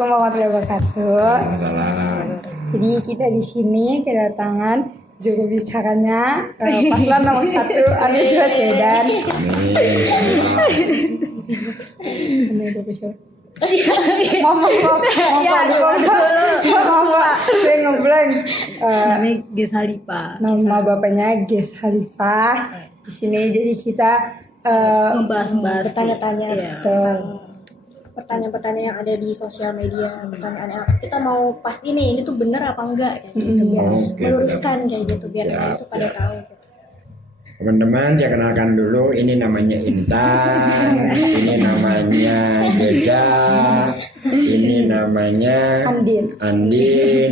Assalamualaikum warahmatullahi wabarakatuh. Salam. Jadi kita di sini kedatangan juru bicaranya paslon nomor 1 Anies Baswedan. Saya ngeblank. Namanya Ges Halifah. Nama bapaknya Ges Halifah. Di sini jadi kita Membahas-bahas bertanya-tanya Iya. Betul. pertanyaan-pertanyaan yang ada di sosial media, pertanyaan yang kita mau pasti nih ini tuh bener apa enggak kayak gitu, biar Oke, meluruskan kayak gitu, biar Siap, kalian tuh pada siap. tahu gitu. Teman-teman, saya kenalkan dulu. Ini namanya Intan, ini namanya Geja, ini namanya Andin.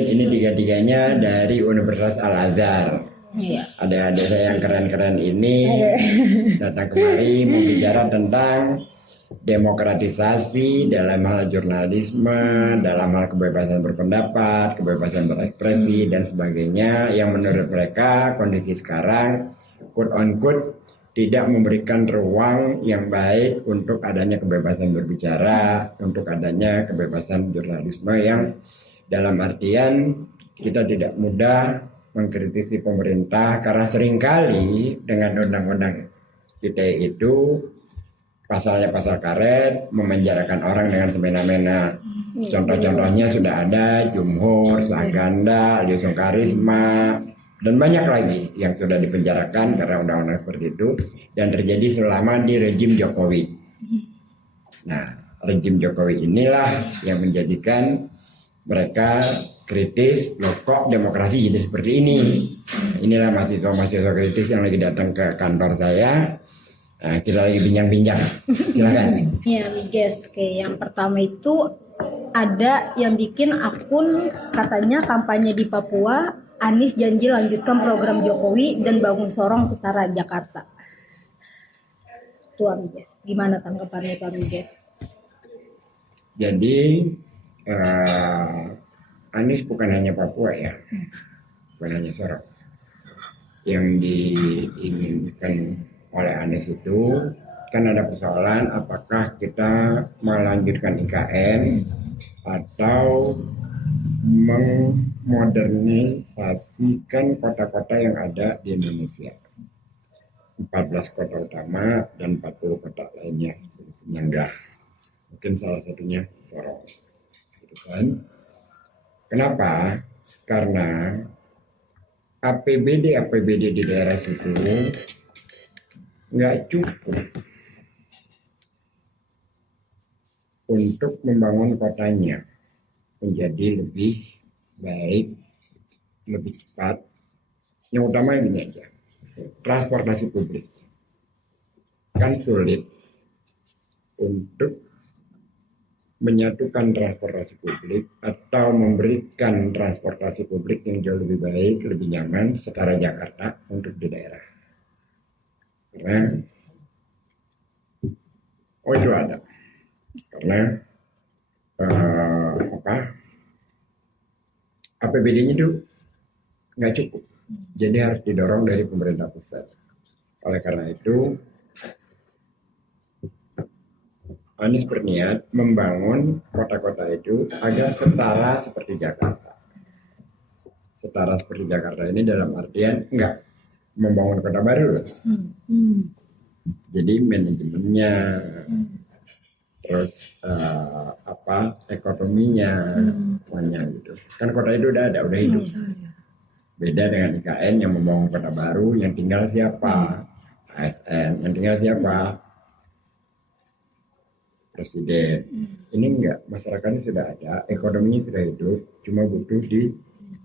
Ini tiga-tiganya dari Universitas Al Azhar. Iya. Adik-adik saya yang keren-keren ini datang kemari mau bicara tentang demokratisasi dalam hal jurnalisme, dalam hal kebebasan berpendapat, kebebasan berekspresi dan sebagainya yang menurut mereka kondisi sekarang quote on quote tidak memberikan ruang yang baik untuk adanya kebebasan berbicara, untuk adanya kebebasan jurnalisme yang dalam artian kita tidak mudah mengkritisi pemerintah karena seringkali dengan undang-undang kita itu pasalnya pasal karet, memenjarakan orang dengan semena-mena. Contoh-contohnya sudah ada Jumhur, Saganda, Liusung Karisma, dan banyak lagi yang sudah dipenjarakan karena undang-undang seperti itu dan terjadi selama di rejim Jokowi. Nah, rejim Jokowi inilah yang menjadikan mereka kritis, loh kok demokrasi jadi seperti ini. Inilah mahasiswa-mahasiswa kritis yang lagi datang ke kantor saya. Nah, kita lagi bincang-bincang. Silakan. Iya, Miges. Oke, yang pertama itu ada yang bikin akun katanya kampanye di Papua, Anies janji lanjutkan program Jokowi dan bangun Sorong setara Jakarta. Tuh, Miges. Gimana tanggapannya tuh, Miges? Jadi Anies bukan hanya Papua ya, bukan hanya Sorong. Yang diinginkan oleh Anies itu kan ada persoalan apakah kita melanjutkan IKN atau memodernisasikan kota-kota yang ada di Indonesia. 14 kota utama dan 40 kota lainnya penyangga. Mungkin salah satunya Sorong. Gitu kan? Kenapa? Karena APBD di daerah situ nggak cukup untuk membangun kotanya menjadi lebih baik, lebih cepat. Yang utama ini aja, transportasi publik. Kan sulit untuk menyatukan transportasi publik atau memberikan transportasi publik yang jauh lebih baik, lebih nyaman setara Jakarta untuk di daerah. Karena itu ada. Karena APBD-nya itu nggak cukup. Jadi harus didorong dari pemerintah pusat. Oleh karena itu, Anies berniat membangun kota-kota itu agar setara seperti Jakarta. Setara seperti Jakarta ini dalam artian enggak membangun kota baru loh. Jadi manajemennya, terus ekonominya, semuanya gitu. Kan kota itu udah ada, udah hidup. Beda dengan IKN yang membangun kota baru, yang tinggal siapa? ASN, yang tinggal siapa? Presiden. Ini enggak, masyarakatnya sudah ada, ekonominya sudah hidup, cuma butuh di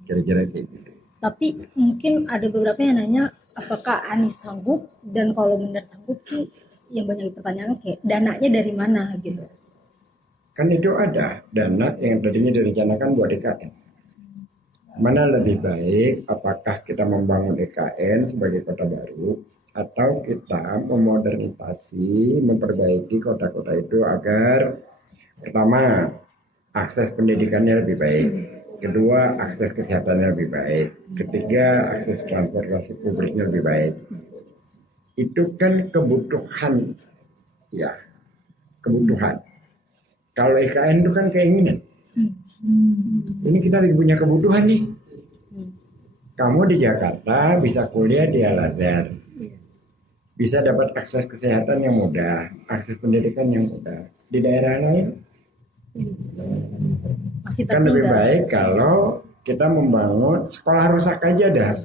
kira-kira kayak gitu. Tapi mungkin ada beberapa yang nanya apakah Anies sanggup, dan kalau benar sanggup sih yang banyak pertanyaan kayak dananya dari mana gitu. Kan itu ada dana yang tadinya direncanakan buat IKN. Mana lebih baik apakah kita membangun IKN sebagai kota baru atau kita memodernisasi, memperbaiki kota-kota itu agar pertama akses pendidikannya lebih baik. Kedua, akses kesehatannya lebih baik. Ketiga, akses transportasi publiknya lebih baik. Itu kan kebutuhan. Ya, kebutuhan. Kalau IKN itu kan keinginan. Ini kita lagi punya kebutuhan nih. Kamu di Jakarta bisa kuliah di Al-Azhar, bisa dapat akses kesehatan yang mudah, akses pendidikan yang mudah. Di daerah lain Masih kan lebih tertinggal. baik kalau kita membangun sekolah rusak aja dah,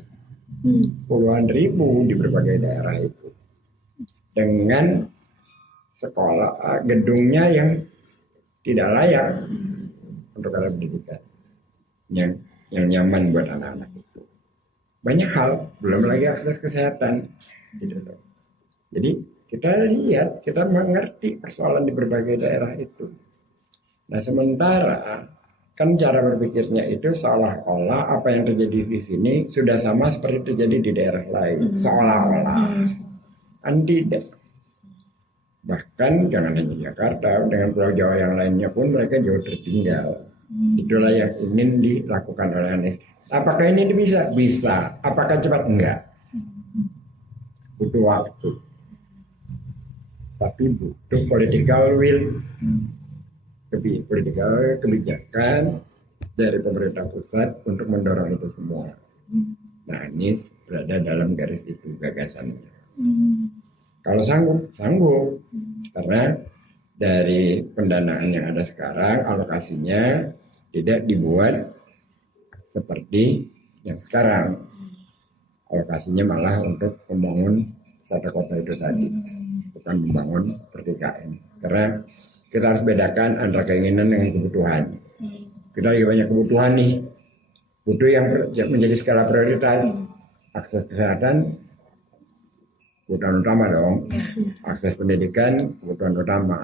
puluhan ribu di berbagai daerah itu, dengan sekolah gedungnya yang tidak layak untuk anak pendidikan yang nyaman buat anak-anak itu. Banyak hal, belum lagi akses kesehatan gitu loh. Jadi kita lihat, kita mengerti persoalan di berbagai daerah itu. Nah sementara kan cara berpikirnya itu seolah-olah apa yang terjadi di sini sudah sama seperti terjadi di daerah lain, seolah-olah. Kan tidak. Bahkan jangan hanya Jakarta, dengan Pulau Jawa yang lainnya pun mereka jauh tertinggal. Itulah yang ingin dilakukan oleh Anies. Apakah ini bisa? Bisa. Apakah cepat? Enggak. Butuh waktu. Tapi butuh political will, political kebijakan dari pemerintah pusat untuk mendorong itu semua. Nah, Anies berada dalam garis itu gagasannya. Kalau sanggup, sanggup. Karena dari pendanaan yang ada sekarang, alokasinya tidak dibuat seperti yang sekarang. Alokasinya malah untuk membangun tata kota itu tadi, bukan membangun seperti KN. Karena kita harus bedakan antara keinginan dengan kebutuhan. Kita lagi banyak kebutuhan nih, butuh yang menjadi skala prioritas. Akses kesehatan kebutuhan utama dong, akses pendidikan kebutuhan utama.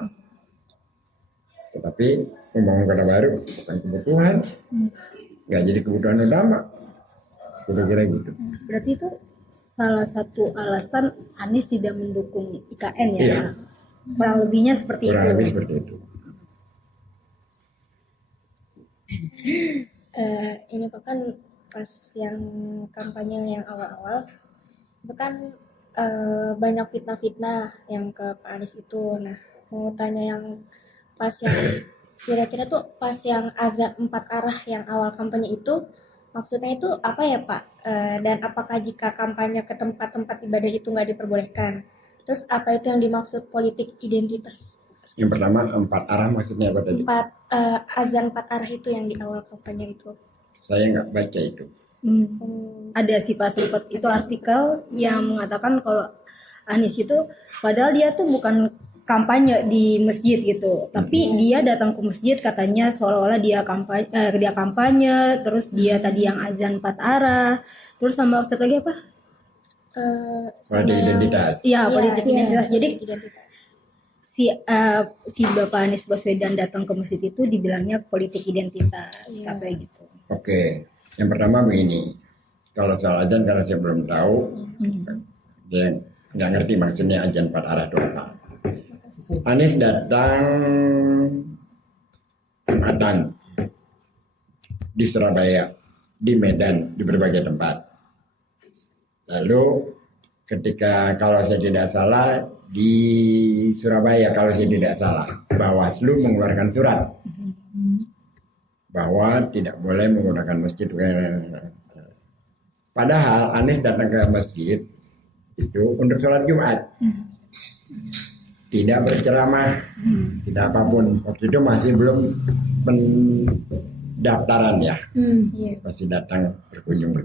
Tetapi membangun kota baru bukan kebutuhan, nggak jadi kebutuhan utama, kira-kira gitu. Berarti itu salah satu alasan Anies tidak mendukung IKN ya? Iya. Kurang lebihnya seperti Kurang itu. lebih seperti itu. Ini Pak, kan pas yang kampanye yang awal-awal itu kan banyak fitnah-fitnah yang ke Pak Anies itu. Nah, mau tanya yang pas yang kira-kira tuh pas yang azan 4 arah yang awal kampanye itu maksudnya itu apa ya Pak? Dan apakah jika kampanye ke tempat-tempat ibadah itu nggak diperbolehkan? Terus apa itu yang dimaksud politik identitas? Yang pertama 4 arah maksudnya apa tadi? Azan 4 arah itu yang di awal kampanye itu. Saya nggak baca itu. Ada sih Pak, sempat itu artikel yang mengatakan kalau Anies itu padahal dia tuh bukan kampanye di masjid gitu, tapi dia datang ke masjid katanya seolah-olah dia kampanye, terus dia tadi yang azan 4 arah, terus sama Ustaz lagi apa? Politik identitas. Iya, politik identitas. Jadi Identitas. si Bapak Anies Baswedan datang ke masjid itu dibilangnya politik identitas, katanya gitu. Oke, yang pertama begini. Kalau soal azan, kalau saya belum tahu, dia nggak ngerti maksudnya azan 4 arah itu apa. Anies datang Jumatan di Surabaya, di Medan, di berbagai tempat. Lalu ketika kalau saya tidak salah di Surabaya, kalau saya tidak salah, Bawaslu mengeluarkan surat bahwa tidak boleh menggunakan masjid. Padahal Anies datang ke masjid itu untuk sholat Jumat, tidak berceramah, tidak apapun. Waktu itu masih belum pendaftaran ya, masih datang berkunjung.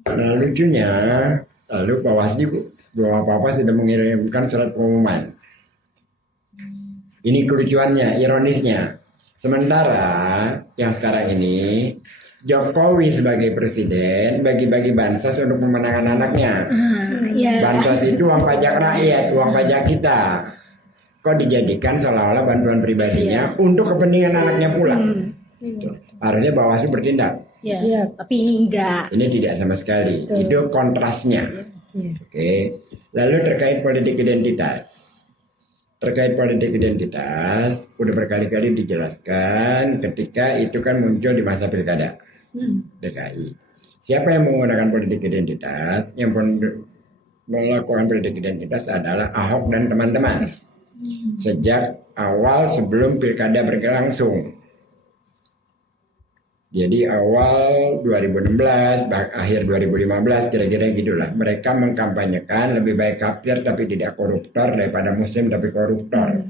Nah lucunya, lalu Bawaslu belum apa-apa sudah mengirimkan surat pengumuman. Ini kelucuannya, ironisnya. Sementara yang sekarang ini Jokowi sebagai presiden bagi-bagi bansos untuk pemenangan anaknya. Bansos itu uang pajak rakyat, uang pajak kita. Kok dijadikan seolah-olah bantuan pribadinya untuk kepentingan anaknya pulang. Harusnya Bawaslu bertindak. Iya, tapi ini enggak. Ini tidak sama sekali. Itu kontrasnya. Oke. Lalu terkait politik identitas. Terkait politik identitas, udah berkali-kali dijelaskan ketika itu kan muncul di masa pilkada DKI. Siapa yang menggunakan politik identitas? Yang melakukan politik identitas adalah Ahok dan teman-teman. sejak awal sebelum pilkada berlangsung. Jadi awal 2016, akhir 2015 kira-kira gitulah. Mereka mengkampanyekan lebih baik kafir tapi tidak koruptor daripada muslim tapi koruptor.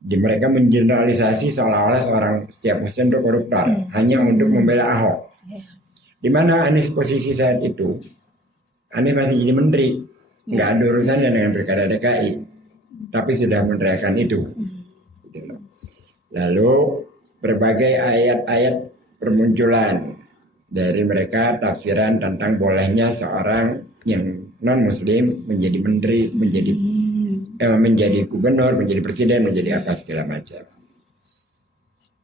Di mereka mengeneralisasi seolah-olah setiap muslim itu koruptor hanya untuk membela Ahok. Di mana Anies posisi saat itu, Anies masih jadi menteri, nggak ada urusannya dengan pilkada DKI, tapi sudah meneriakan itu. Gitu loh. Lalu berbagai ayat-ayat bermunculan dari mereka, tafsiran tentang bolehnya seorang yang non muslim menjadi menteri, menjadi gubernur, menjadi presiden, menjadi apa segala macam.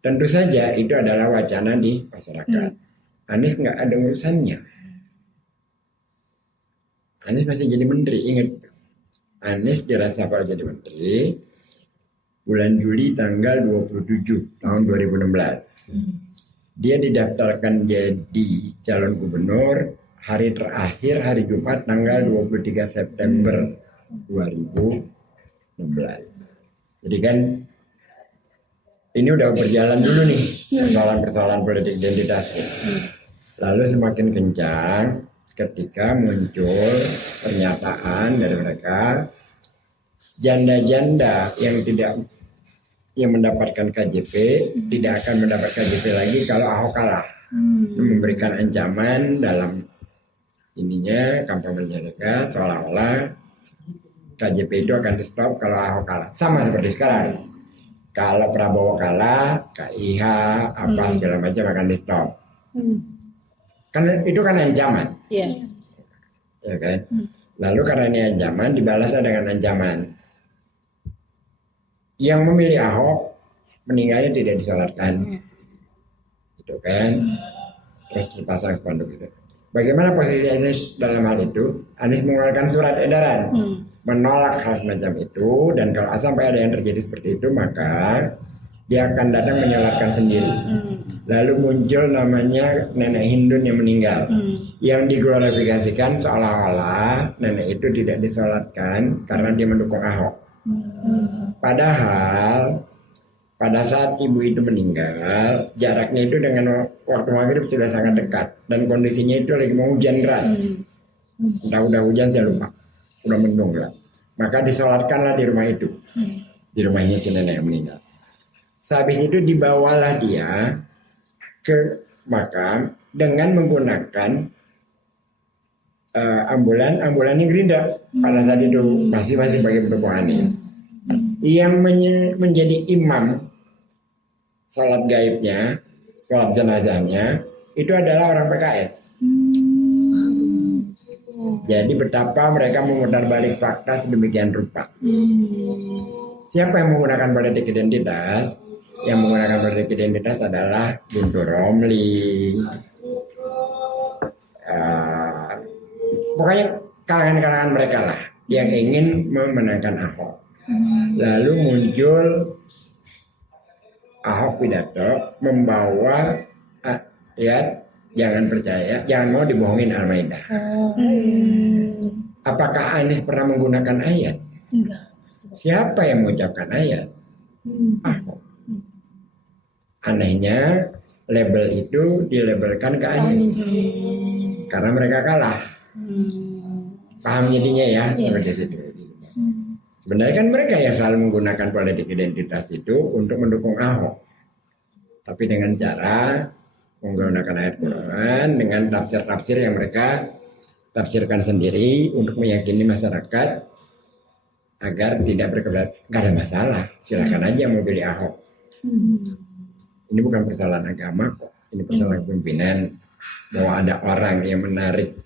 Tentu saja itu adalah wacana di masyarakat. Anies nggak ada urusannya. Anies masih jadi menteri, ingat. Anies dirasafal jadi menteri bulan Juli tanggal 27 tahun 2016. Dia didaftarkan jadi calon gubernur hari terakhir hari Jumat tanggal 23 September 2016. Jadi kan ini udah berjalan dulu nih persoalan-persoalan politik identitas. Lalu semakin kencang ketika muncul pernyataan dari mereka janda-janda yang mendapatkan KJP tidak akan mendapat KJP lagi kalau Ahok kalah. Memberikan ancaman dalam kampanye mereka seolah-olah KJP itu akan di stop kalau Ahok kalah. Sama seperti sekarang. Kalau Prabowo kalah, KIH apa segala macam akan di stop. Kan itu kan ancaman. Iya. Ya kan? Lalu karena ini ancaman dibalasnya dengan ancaman. Yang memilih Ahok meninggalnya tidak disolatkan, gitu kan? Terus dipasang spanduk itu. Bagaimana posisi Anies dalam hal itu? Anies mengeluarkan surat edaran menolak hal semacam itu, dan kalau sampai ada yang terjadi seperti itu maka dia akan datang menyolatkan sendiri. Lalu muncul namanya nenek Hindun yang meninggal, yang diglorifikasikan seolah-olah nenek itu tidak disolatkan karena dia mendukung Ahok. Padahal pada saat ibu itu meninggal, jaraknya itu dengan waktu maghrib sudah sangat dekat, dan kondisinya itu lagi mau hujan deras. Entah udah hujan saya lupa, udah mendung lah. Maka disolatkanlah di rumah itu, di rumahnya si nenek yang meninggal. Sehabis itu dibawalah dia ke makam dengan menggunakan ambulan yang Gerindra pada saat itu masih sebagai pendukung Anies. Yang menjadi imam sholat gaibnya, sholat jenazahnya itu adalah orang PKS. Jadi betapa mereka memutar balik fakta sedemikian rupa. Siapa yang menggunakan politik identitas? Yang menggunakan politik identitas adalah Guntur Romli, pokoknya kalangan-kalangan mereka lah yang ingin memenangkan Ahok. Lalu muncul Ahok pidato membawa ayat jangan percaya, jangan mau dibohongin Al-Maidah. Apakah Anies pernah menggunakan ayat? Enggak. Siapa yang mengucapkan ayat? Ahok. Anehnya label itu dilabelkan ke Anies karena mereka kalah. Paham jadinya ya, seperti itu. Sebenarnya kan mereka yang selalu menggunakan politik identitas itu untuk mendukung Ahok, tapi dengan cara menggunakan ayat Quran dengan tafsir-tafsir yang mereka tafsirkan sendiri untuk meyakini masyarakat agar tidak berkeberatan. Gak ada masalah, silakan aja mau pilih Ahok. Ini bukan persoalan agama kok, ini persoalan pimpinan. Bahwa ada orang yang menarik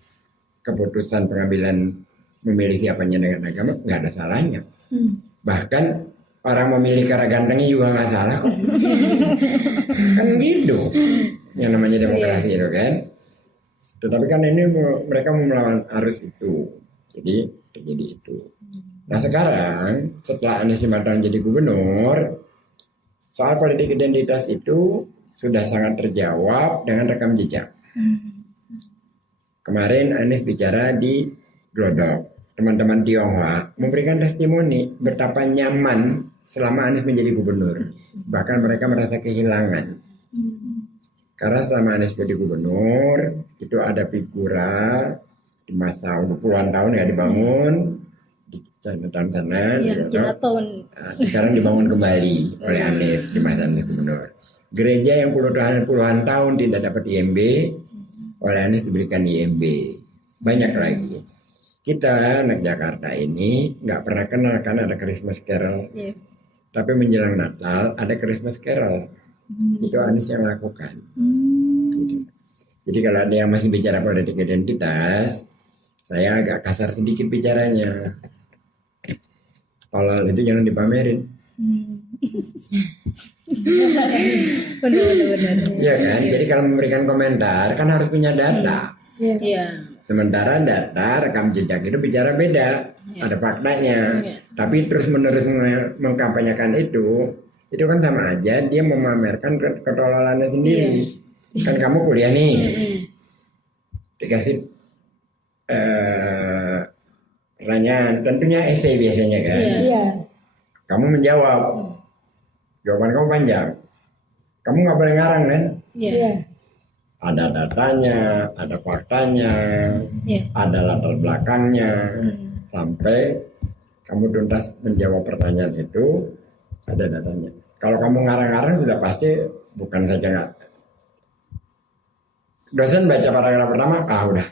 keputusan pengambilan memilih siapanya dengan agama, nggak ada salahnya. Bahkan orang memilih karena gantengnya juga nggak salah kok. Kan gitu yang namanya demokrasi itu kan. Tetapi kan ini mereka mau melawan arus itu, jadi terjadi itu. Nah sekarang setelah Anies 5 tahun jadi gubernur, soal politik identitas itu sudah sangat terjawab dengan rekam jejak. Kemarin Anies bicara di Glodok teman-teman Tionghoa memberikan testimoni betapa nyaman selama Anies menjadi gubernur. Bahkan mereka merasa kehilangan. Karena selama Anies jadi gubernur, itu ada figura di masa puluhan tahun ya dibangun di Chinatown sana. Iya, Chinatown. Sekarang dibangun kembali oleh Anies di masa Anies gubernur. Gereja yang puluhan tahun tidak dapat IMB, oleh Anies diberikan IMB. Banyak lagi. Kita anak Jakarta ini nggak pernah kenal kan ada Christmas Carol. Iya. Tapi menjelang Natal ada Christmas Carol. Itu Anies yang lakukan. Gitu. Jadi kalau ada yang masih bicara politik identitas, saya agak kasar sedikit bicaranya. Kalau itu jangan dipamerin. Benar. Iya kan? Jadi kalau memberikan komentar kan harus punya data. Iya. Sementara data rekam jejak itu bicara beda, ada faktanya. Tapi terus menerus mengkampanyekan itu kan sama aja dia memamerkan ketololannya sendiri. Kan kamu kuliah nih, dikasih pertanyaan, tentunya esai biasanya kan. Iya. Kamu menjawab, jawaban kamu panjang. Kamu nggak boleh ngarang kan? Iya. Ada datanya, ada faktanya, ada latar belakangnya, sampai kamu tuntas menjawab pertanyaan itu, ada datanya. Kalau kamu ngarang-ngarang sudah pasti bukan saja nggak. Dosen baca paragraf pertama, udah.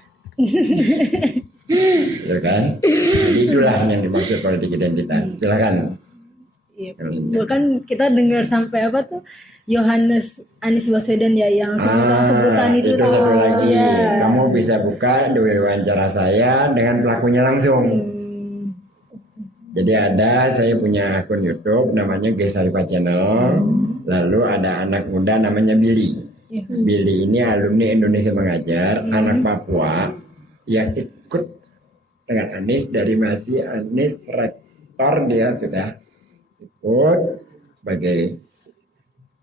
Ya kan? Jadi itulah yang dimaksud politik identitas. Silakan. Iya. Bahkan kita dengar sampai apa tuh? Yohanes Anies Baswedan ya yang sebutan itu tuh. Satu lagi, Ya. kamu bisa buka di wawancara saya dengan pelakunya langsung. Jadi saya punya akun YouTube namanya Gesalipa Channel. Lalu ada anak muda namanya Billy. Billy ini alumni Indonesia Mengajar, anak Papua yang ikut dengan Anies dari masih Anies rektor, dia sudah ikut sebagai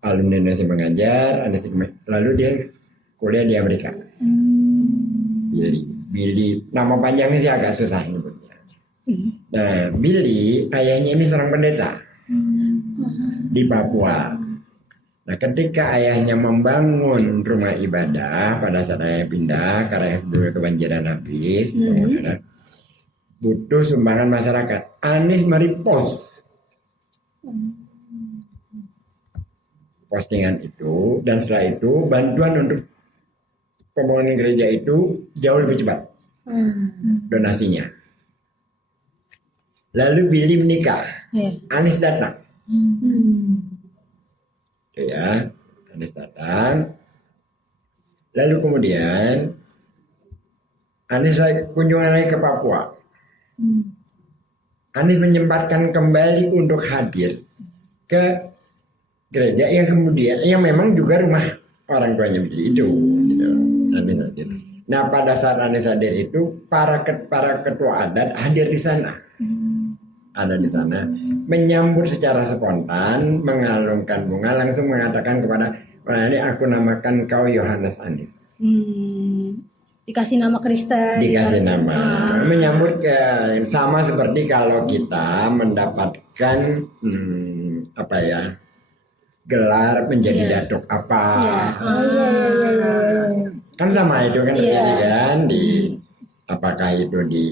alumni Indonesia Mengajar, lalu dia kuliah di Amerika. Billy, nama panjangnya sih agak susah nyebutnya. Nah, Billy ayahnya ini seorang pendeta di Papua. Nah, ketika ayahnya membangun rumah ibadah pada saat ayah pindah karena yang sebelumnya kebanjiran habis, butuh sumbangan masyarakat. Anies merepost postingan itu, dan setelah itu bantuan untuk pembangunan gereja itu jauh lebih cepat donasinya. Lalu Billy menikah, Anies datang. Ya, Anies datang. Lalu kemudian Anies kunjungan lagi ke Papua. Anies menyempatkan kembali untuk hadir ke gereja yang kemudian yang memang juga rumah orang tuanya Billy itu. Anies hadir. Nah, pada saat Anies hadir itu para ketua adat hadir di sana. Ada di sana, menyambut secara spontan, mengalungkan bunga, langsung mengatakan kepada ini aku namakan kau Yohanes Anies. Dikasih nama Kristen. Dikasih nama. Menyambut sama seperti kalau kita mendapatkan gelar menjadi datuk apa. Kan sama itu kan terjadi kan di apakah itu di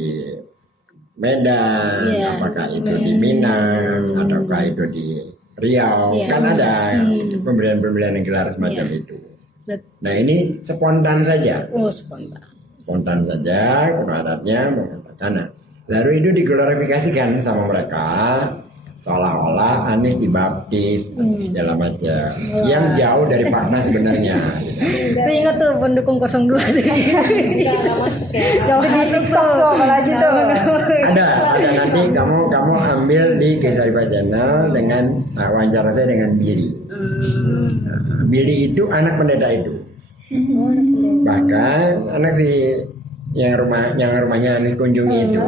Medan, apakah itu di Minang, ataukah itu di Riau, kan ada pemberian-pemberian yang gelar semacam itu. Nah ini spontan saja. Spontan saja, adatnya mengatakan. Lalu itu diglorifikasikan sama mereka, seolah-olah Anies dibaptis segala macam, yang jauh dari makna sebenarnya. Saya ingat tuh pendukung 02 Jauh di TikTok tuh apalagi tuh. Ada nanti kamu ambil di Gesalipa Channel dengan wawancara saya dengan Billy. Billy itu anak pendeta itu. Bahkan anak yang rumahnya Anies kunjungi itu.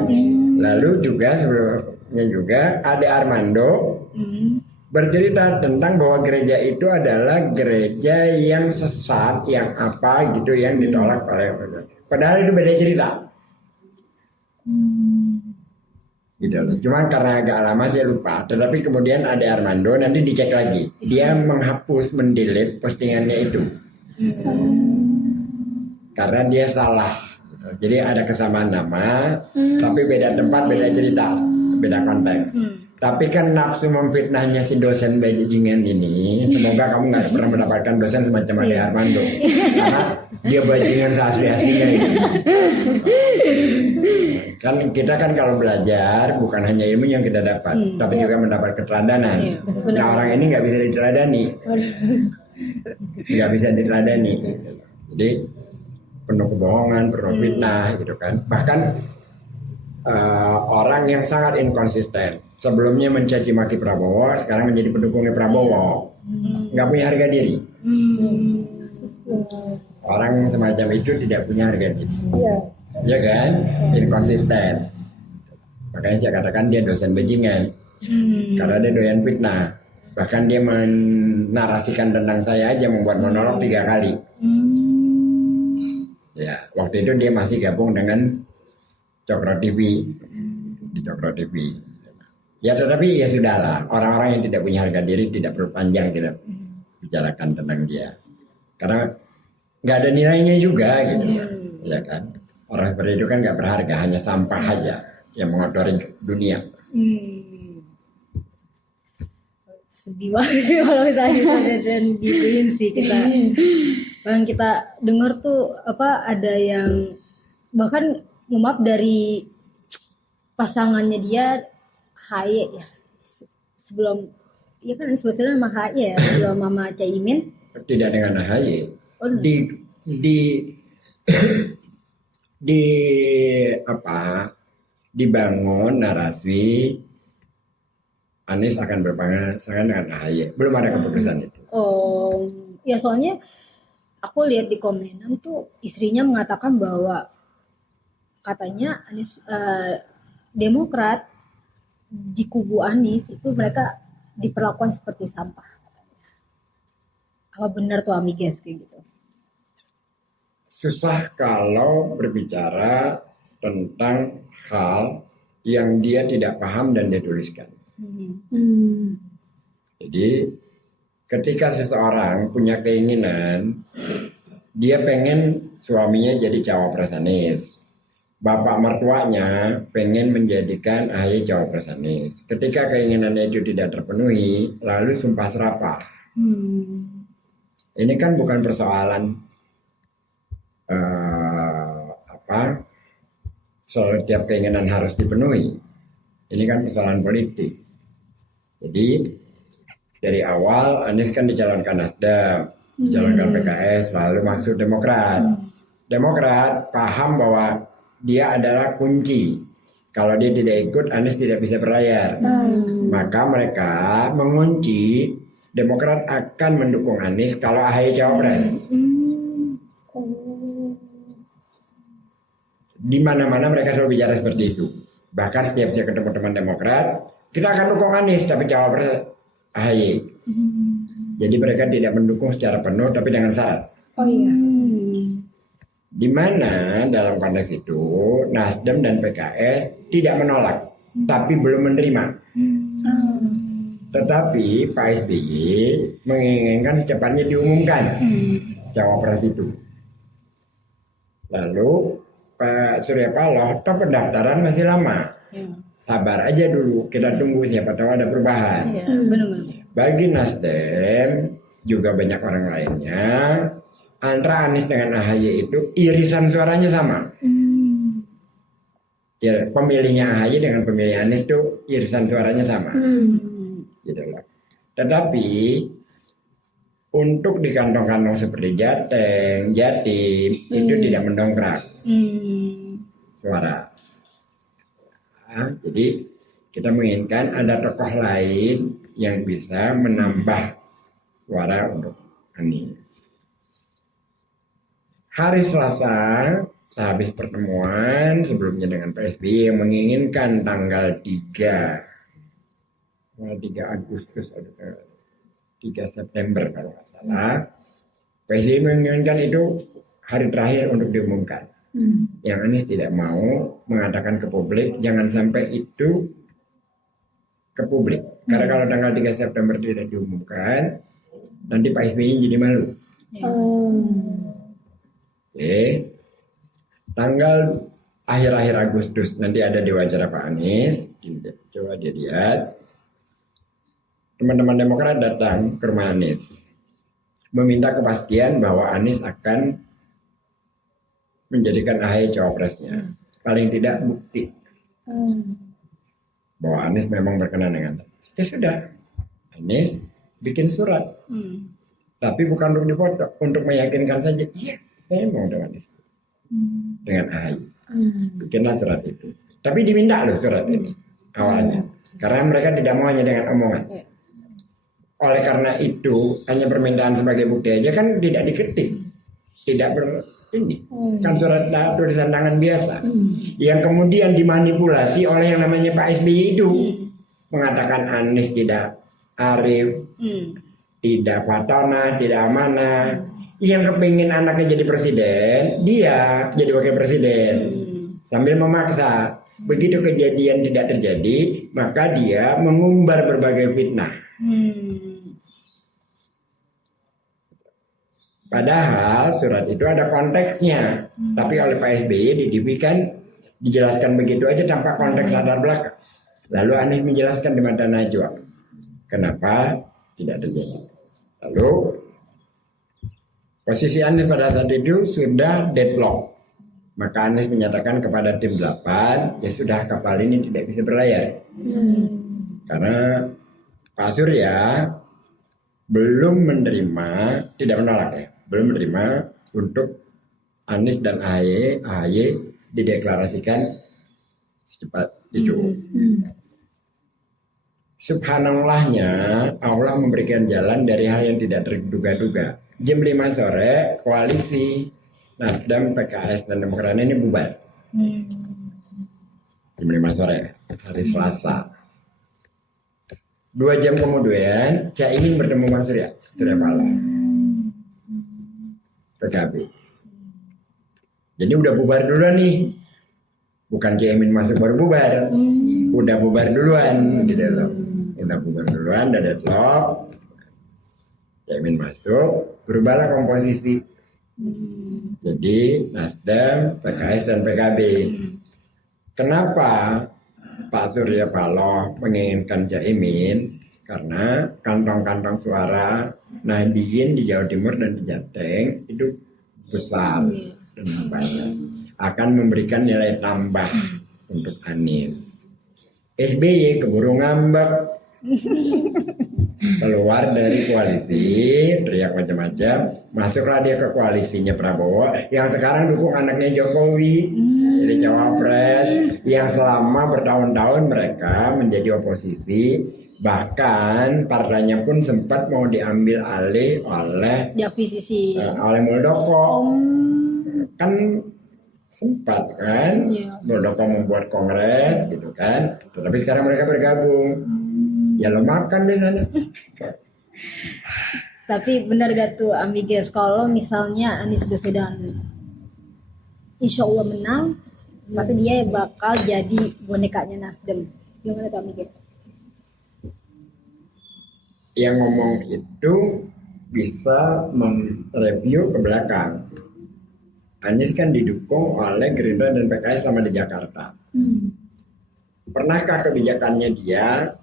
Lalu juga sebelumnya juga ada Armando bercerita tentang bahwa gereja itu adalah gereja yang sesat, yang apa gitu, yang ditolak oleh. Padahal itu beda cerita. gitu loh. Cuma karena agak lama saya lupa. Tetapi kemudian ada Armando, nanti dicek lagi. Dia menghapus, mendelete postingannya itu. Karena dia salah. Jadi ada kesamaan nama, tapi beda tempat, beda cerita, beda konteks. Tapi kan nafsu memfitnahnya si dosen bajingan ini, semoga kamu nggak pernah mendapatkan dosen semacam ada Armando, karena dia bajingan seasli-aslinya ini. Kan kita kan kalau belajar bukan hanya ilmu yang kita dapat, tapi juga mendapat keteladanan. Nah orang ini nggak bisa diteladani, nggak bisa diteladani. Jadi penuh kebohongan, penuh fitnah, gitu kan. Bahkan orang yang sangat inkonsisten. Sebelumnya mencaci maki Prabowo, sekarang menjadi pendukungnya Prabowo. Nggak punya harga diri. Orang semacam itu tidak punya harga diri. Ya kan? Inkonsisten. Makanya saya katakan dia dosen bajingan. Karena dia doyan fitnah. Bahkan dia menarasikan tentang saya aja, membuat monolog 3 kali. Ya, waktu itu dia masih gabung dengan Cokro TV. Di Cokro TV. Ya tetapi ya sudahlah, orang-orang yang tidak punya harga diri tidak perlu panjang kita bicarakan tentang dia, karena nggak ada nilainya juga gitu, ya kan? Orang seperti itu kan nggak berharga, hanya sampah aja yang mengotori dunia. Sedih banget sih kalau misalnya dan gituin sih kita. Bahkan kita dengar tuh ada yang bahkan maaf dari pasangannya dia HY ya, sebelum ya kan sebetulnya sama HY ya, sebelum Mama Caimin Tidak dengan AHY. Dibangun narasi Anies akan berpasangan dengan AHY. Belum ada keputusan itu. Oh ya, soalnya aku lihat di komenan tuh istrinya mengatakan bahwa katanya Anies Demokrat di kubu Anies itu mereka diperlakukan seperti sampah. Apa benar tuh Amigas kayak gitu? Susah kalau berbicara tentang hal yang dia tidak paham dan dia tuliskan. Jadi ketika seseorang punya keinginan, dia pengen suaminya jadi cawapres Anies. Bapak mertuanya pengen menjadikan AHY cawapres Anies. Ketika keinginannya itu tidak terpenuhi, lalu sumpah serapah. Ini kan bukan persoalan setiap keinginan harus dipenuhi. Ini kan persoalan politik. Jadi dari awal Anies kan dicalonkan Nasdem, dicalonkan PKS, lalu masuk Demokrat. Demokrat paham bahwa dia adalah kunci. Kalau dia tidak ikut, Anies tidak bisa berlayar. Maka mereka mengunci Demokrat akan mendukung Anies kalau AHY cawapres. Di mana-mana mereka selalu bicara seperti itu. Bahkan setiap saya ketemu teman Demokrat, kita akan dukung Anies tapi cawapres AHY. Jadi mereka tidak mendukung secara penuh tapi dengan syarat. Di mana dalam konteks itu Nasdem dan PKS tidak menolak, tapi belum menerima. Tetapi Pak SBY menginginkan secepatnya diumumkan cawapres itu. Lalu Pak Surya Paloh, toh pendaftaran masih lama. Sabar aja dulu, kita tunggu siapa tahu ada perubahan. Bagi Nasdem juga banyak orang lainnya, antara Anies dengan AHY itu irisan suaranya sama. Ya, pemilihnya AHY dengan pemilih Anies itu irisan suaranya sama. Gitu loh. Tetapi untuk di kantong-kantong seperti Jateng, Jatim itu tidak mendongkrak suara. Jadi kita menginginkan ada tokoh lain yang bisa menambah suara untuk Anies. Hari Selasa, sehabis pertemuan sebelumnya dengan Pak SBY yang menginginkan tanggal 3 Agustus atau 3 September kalau nggak salah, Pak SBY menginginkan itu hari terakhir untuk diumumkan. Yang Anies tidak mau mengatakan ke publik, jangan sampai itu ke publik. Karena kalau tanggal 3 September tidak diumumkan, nanti Pak SBY jadi malu. Oke. Tanggal akhir-akhir Agustus nanti ada diwawancara Pak Anies. Coba dilihat. Teman-teman Demokrat datang ke rumah Anies, meminta kepastian bahwa Anies akan menjadikan AHY cawapresnya. Paling tidak bukti bahwa Anies memang berkenan dengan. Ya sudah, Anies bikin surat, tapi bukan untuk dipoto, untuk meyakinkan saja. Iya, saya mau dengan Anies, dengan AHY. Bikinlah surat itu. Tapi diminta loh surat ini awalnya, karena mereka tidak mau hanya dengan omongan. Oleh karena itu, hanya permintaan sebagai bukti aja kan tidak diketik, tidak ini kan surat tulisan tangan biasa, yang kemudian dimanipulasi oleh yang namanya Pak SBY itu, mengatakan Anies tidak arif, tidak fatona, tidak amanah. Yang kepingin anaknya jadi presiden, dia jadi wakil presiden sambil memaksa. Begitu kejadian tidak terjadi, maka dia mengumbar berbagai fitnah. Padahal surat itu ada konteksnya, tapi oleh Pak SBY dijelaskan begitu aja tanpa konteks latar belakang. Lalu Anies menjelaskan di mata Najwa kenapa tidak terjadi. Lalu posisi Anies pada saat itu sudah deadlock. Maka Anies menyatakan kepada tim 8, ya sudah, kapal ini tidak bisa berlayar. Karena Pak Surya belum menerima, tidak menolak ya, belum menerima untuk Anies dan AHY dideklarasikan secepat itu. Subhanallahnya, Allah memberikan jalan dari hal yang tidak terduga-duga. Jam 5 sore, koalisi Nasdem, PKS, dan Demokrat ini bubar. Jam 5 sore, hari Selasa. 2 jam kemudian, Caimin bertemu Mas Surya Paloh, PKB. Jadi udah bubar duluan nih. Bukan Caimin masuk baru bubar. Udah bubar duluan gitu loh. Udah bubar duluan, udah deadlock. Caimin masuk, berubahlah komposisi. Jadi Nasdem, PKS, dan PKB. Kenapa Pak Surya Paloh menginginkan Caimin? Karena kantong-kantong suara Nahdien di Jawa Timur dan di Jateng itu besar dan banyak, akan memberikan nilai tambah untuk Anies. SBY keburu ngambek, keluar dari koalisi, teriak macam-macam, masuklah dia ke koalisinya Prabowo yang sekarang dukung anaknya Jokowi jadi cawapres, yang selama bertahun-tahun mereka menjadi oposisi, bahkan partainya pun sempat mau diambil alih oleh oleh Muldoko. Kan sempat kan Muldoko membuat kongres gitu kan, tetapi sekarang mereka bergabung. Ya lo makan deh sana. Tapi benar gak tuh Amiges, kalau misalnya Anies Baswedan insya Allah menang, maka dia bakal jadi bonekanya Nasdem. Gimana tuh Amiges? Yang ngomong itu bisa mereview ke belakang. Anies kan didukung oleh Gerindra dan PKS selama di Jakarta. Pernahkah kebijakannya dia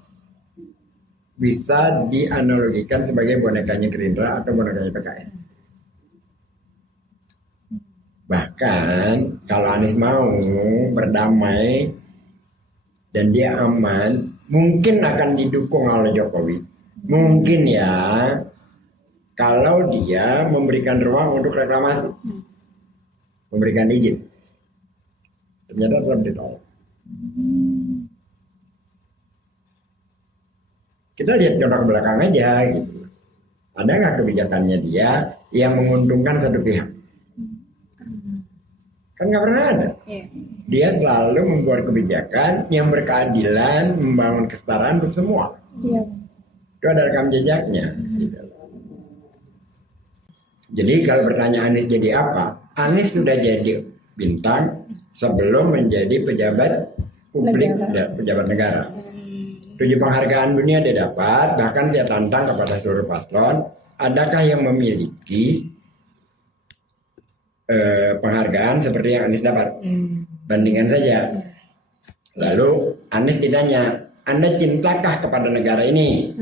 bisa dianalogikan sebagai bonekanya Gerindra atau bonekanya PKS? Bahkan kalau Anies mau berdamai dan dia aman, mungkin akan didukung oleh Jokowi. Mungkin ya, kalau dia memberikan ruang untuk reklamasi, memberikan izin. Ternyata tetap ditolak. Kita lihat contoh ke belakang aja gitu. Ada nggak kebijakannya dia yang menguntungkan satu pihak? Kan nggak pernah ada. Dia selalu membuat kebijakan yang berkeadilan, membangun kesetaraan untuk semua. Itu ada rekam jejaknya. Gitu. Jadi kalau pertanyaan Anies jadi apa? Anies sudah jadi bintang sebelum menjadi pejabat publik dan pejabat negara. 7 penghargaan dunia dia dapat, bahkan saya tantang kepada seluruh paslon, adakah yang memiliki penghargaan seperti yang Anies dapat? Bandingkan saja. Lalu Anies ditanya, Anda cintakah kepada negara ini?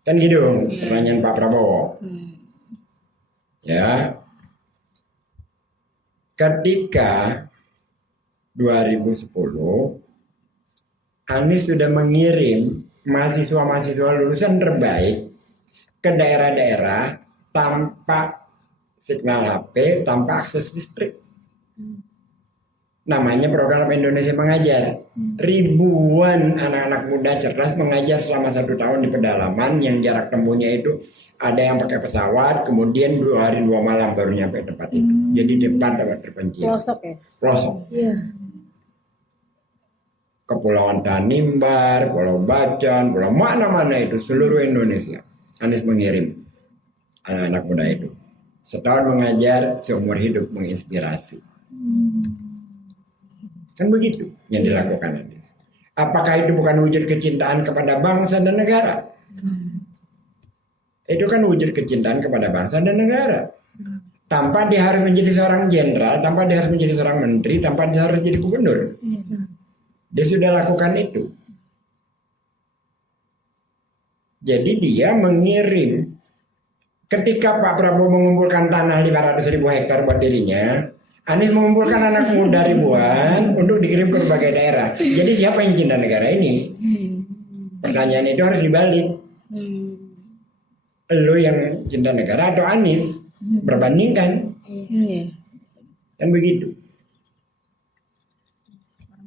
Kan gitu pertanyaan Pak Prabowo. Ya, ketika 2010 Anies sudah mengirim mahasiswa-mahasiswa lulusan terbaik ke daerah-daerah tanpa signal HP, tanpa akses listrik. Namanya program Indonesia Mengajar. Ribuan anak-anak muda cerdas mengajar selama 1 tahun di pedalaman yang jarak tempuhnya itu ada yang pakai pesawat, kemudian 2 hari 2 malam baru nyampe tempat itu. Jadi tempat terpencil. Pelosok ya? Pelosok. Iya. Kepulauan Tanimbar, Pulau Bacan, pulau mana-mana itu seluruh Indonesia. Anies mengirim anak-anak muda itu. Setahun mengajar, seumur hidup menginspirasi. Kan begitu yang dilakukan Anies. Apakah itu bukan wujud kecintaan kepada bangsa dan negara? Itu kan wujud kecintaan kepada bangsa dan negara. Tanpa dia harus menjadi seorang jenderal, tanpa dia harus menjadi seorang menteri, tanpa dia harus jadi gubernur. Dia sudah lakukan itu. Jadi dia mengirim. Ketika Pak Prabowo mengumpulkan tanah 500.000 hektar buat dirinya, Anies mengumpulkan anak muda ribuan untuk dikirim ke berbagai daerah. Jadi siapa yang cinta negara ini? Pertanyaan itu harus dibalik. Lo yang cinta negara atau Anies? Berbandingkan. Kan begitu.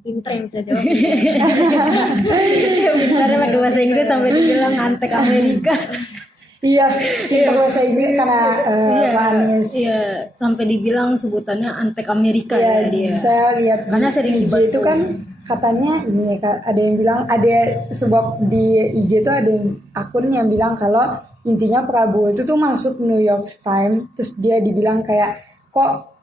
Pinter yang bisa jawab. Pintarnya pakai bahasa Inggris sampai dibilang antek Amerika. Iya, itu bahasa Inggris karena Pak Anies. Iya, sampai dibilang sebutannya antek Amerika ya dia. Saya lihat Karena sering di IG dibantu. itu kan katanya ini ada yang bilang ada sebab di IG itu ada akun yang bilang kalau intinya Prabowo itu tuh masuk New York Times terus dia dibilang kayak kok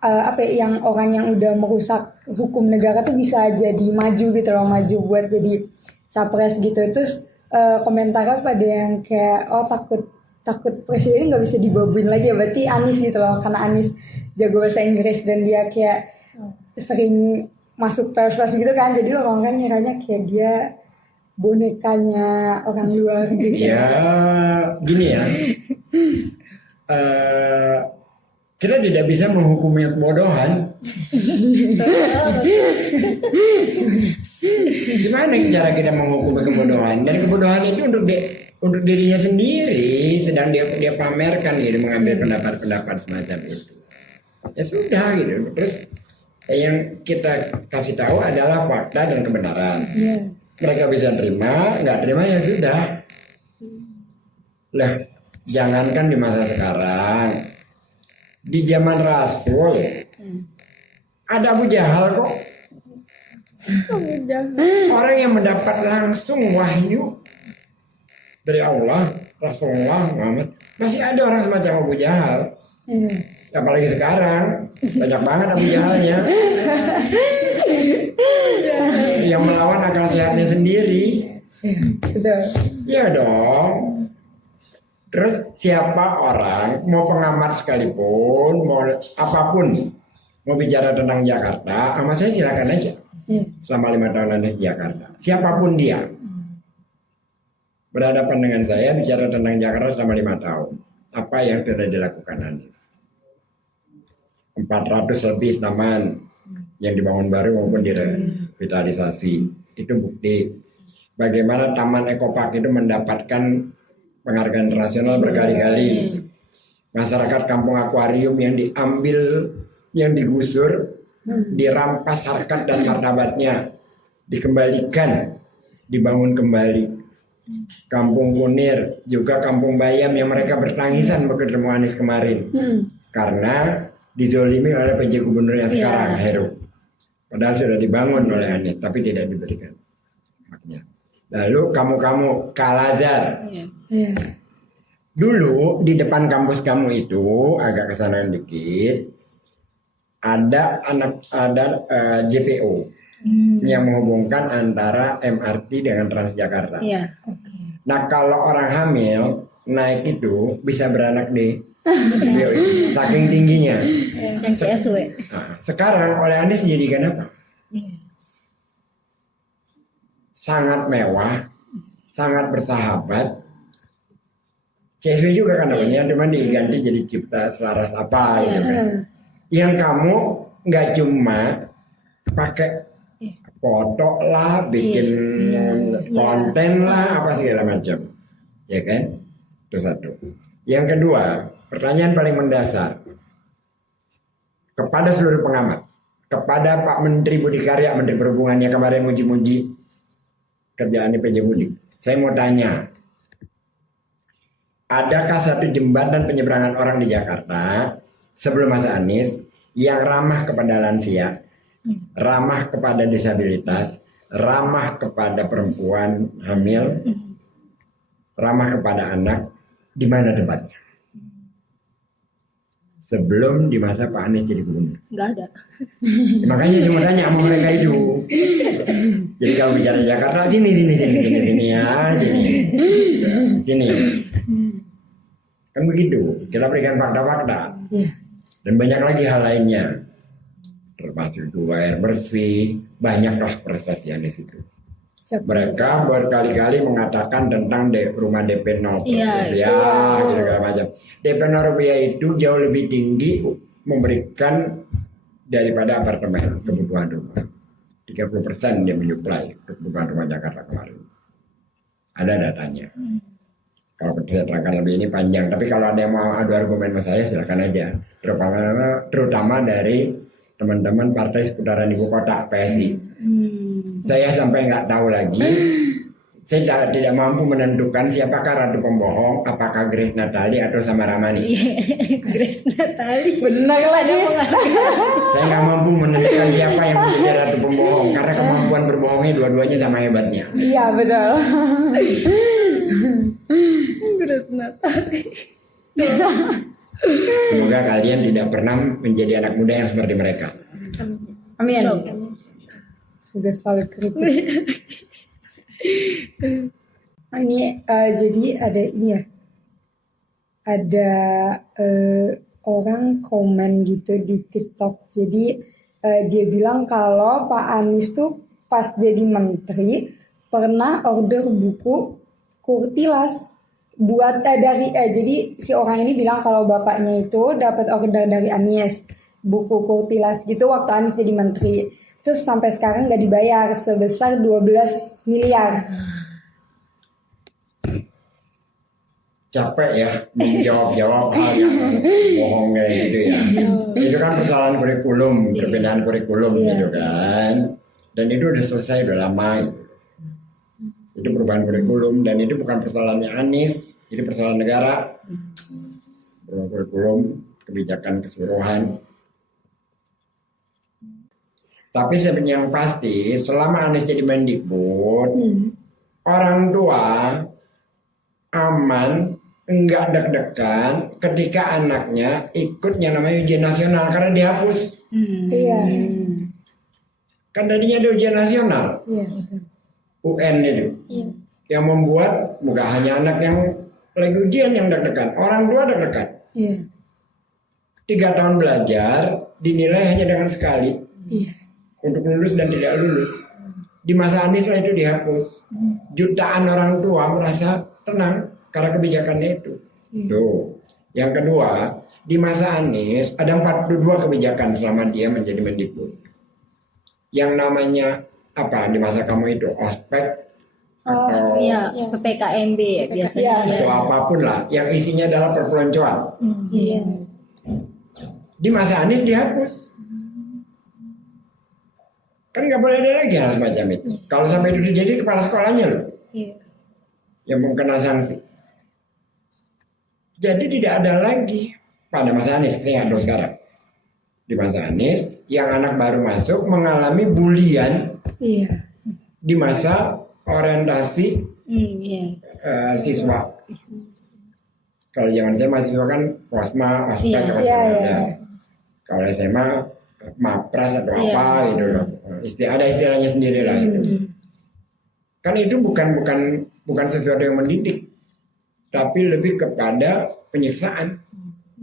yang orang yang udah merusak hukum negara tuh bisa jadi maju gitu loh, maju buat jadi capres gitu. Terus komentarnya pada yang kayak takut presiden nggak bisa dibabuin lagi ya, berarti Anies gitu loh, karena Anies jago bahasa Inggris dan dia kayak sering masuk pers gitu kan, jadi orang kan nyeranya kayak dia bonekanya orang luar gitu. Ya gini ya, kita tidak bisa menghukumi kebodohan. Gimana cara kita menghukumi kebodohan? Dan kebodohan itu untuk dirinya sendiri, sedang dia pamerkan gitu, mengambil pendapat-pendapat semacam itu. Ya sudah gitu. Terus yang kita kasih tahu adalah fakta dan kebenaran. Mereka bisa terima, nggak terima ya sudah. Lah, jangankan di masa sekarang, di zaman Rasul ada Abu Jahal kok. Orang yang mendapat langsung wahyu dari Allah, Rasulullah Muhammad. Masih ada orang semacam Abu Jahal. Apalagi sekarang banyak banget Abu Jahalnya yang melawan akal sehatnya sendiri. Betul. Ya dong. Terus siapa orang mau pengamat sekalipun, mau apapun, mau bicara tentang Jakarta, sama saya silakan aja. Selama 5 tahun Anda di Jakarta, siapapun dia berhadapan dengan saya bicara tentang Jakarta selama 5 tahun, apa yang sudah dilakukan Anies? 400 lebih taman yang dibangun baru maupun direvitalisasi, itu bukti bagaimana Taman Eco Park itu mendapatkan penghargaan internasional berkali-kali. Masyarakat kampung akuarium yang diambil, yang digusur, dirampas harkat dan martabatnya, dikembalikan, dibangun kembali. Kampung Kunir, juga Kampung Bayam yang mereka bertangisan bertemu Anies kemarin, karena dizolimi oleh PJ Gubernur yang sekarang, Heru. Padahal sudah dibangun oleh Anies, tapi tidak diberikan haknya. Lalu kamu Kalazar. Dulu di depan kampus kamu itu agak kesana dikit, ada JPO yang menghubungkan antara MRT dengan Transjakarta. Iya. Nah kalau orang hamil naik itu bisa beranak di JPO itu, saking tingginya. Yang CSW. Nah, sekarang oleh Anies menjadikan apa? Sangat mewah, sangat bersahabat. CSW juga kan namanya, cuma diganti jadi Cipta Selaras apa gitu kan. Yang kamu nggak cuma pakai foto lah, bikin konten lah, apa segala macam, ya kan? Itu satu. Yang kedua, pertanyaan paling mendasar kepada seluruh pengamat, kepada Pak Menteri Budi Karya, Menteri Perhubungannya kemarin muji-muji kerjaan PJ Budi. Saya mau tanya, adakah satu jembatan penyeberangan orang di Jakarta sebelum masa Anies yang ramah kepada lansia, ramah kepada disabilitas, ramah kepada perempuan hamil, ramah kepada anak? Di mana tempatnya? Sebelum di masa Pak Anies jadi gubernur. Nggak ada. Makanya saya mau tanya sama mereka itu. Jadi kalau bicara Jakarta sini ya, sini. Kan begitu. Kita berikan fakta-fakta. Dan banyak lagi hal lainnya. Termasuk juga air bersih, banyaklah prestasi Anies itu. Mereka berkali-kali mengatakan tentang rumah DP 0 rupiah, gitu segala macam. DP 0 rupiah itu jauh lebih tinggi memberikan daripada apartemen kebutuhan rumah. 30% dia menyuplai kebutuhan rumah Jakarta kemarin. Ada datanya. Kalau saya terangkan lebih ini panjang, tapi kalau ada yang mau adu argumen sama saya silakan aja. Terutama dari teman-teman partai seputaran ibu kota PSI. Saya sampai nggak tahu lagi. Saya tidak mampu menentukan siapakah Ratu Pembohong, apakah Grace Natali atau Samara Mani. Grace Natali. Benar lagi. Saya nggak mampu menentukan siapa yang menjadi Ratu Pembohong karena kemampuan berbohongnya dua-duanya sama hebatnya. Iya betul. Grace Natali. Semoga kalian tidak pernah menjadi anak muda yang seperti mereka. Amin. Sudah selalu kritis. Ini jadi ada ini ya. Ada orang komen gitu di TikTok. Jadi dia bilang kalau Pak Anies tuh pas jadi menteri pernah order buku Kurtilas buat jadi si orang ini bilang kalau bapaknya itu dapat order dari Anies buku Kurtilas gitu waktu Anies jadi menteri. Terus sampai sekarang nggak dibayar sebesar 12 miliar. Capek ya menjawab hal yang bohong kayak gitu ya. Itu kan persoalan kurikulum, perbedaan kurikulum gitu kan. Dan itu udah selesai, udah lama. Itu perubahan kurikulum dan itu bukan persoalannya Anies, itu persoalan negara. Perubahan kurikulum, kebijakan keseluruhan. Tapi sebenarnya yang pasti selama Anies jadi Mendikbud, orang tua aman, enggak deg-degan ketika anaknya ikut yang namanya ujian nasional karena dihapus. Iya. Kan tadinya ada ujian nasional, Iya. UN itu, yang membuat bukan hanya anak yang lagi ujian yang deg-degan, orang tua deg-degan. Iya. 3 tahun belajar dinilai hanya dengan sekali. Iya. Untuk lulus dan tidak lulus. Di masa Anies lah itu dihapus. Jutaan orang tua merasa tenang karena kebijakannya itu. Tuh. Yang kedua, di masa Anies ada 42 kebijakan selama dia menjadi Mendikbud. Yang namanya apa di masa kamu itu ospek atau PPKMB biasanya. atau apapun lah yang isinya adalah perpeloncoan. Iya. Di masa Anies dihapus. Kan nggak boleh ada lagi hal semacam itu. Kalau sampai itu terjadi kepala sekolahnya loh yang mengkena sanksi. Jadi tidak ada lagi pada masa Anies, ini ada sekarang. Di masa Anies yang anak baru masuk mengalami bulian di masa orientasi siswa. Kalau zaman saya mahasiswa kan posma, ospek, kalau SMA mapras atau apa gitu loh. Ada istilahnya sendiri lah itu. Kan itu bukan sesuatu yang mendidik, tapi lebih kepada penyiksaan.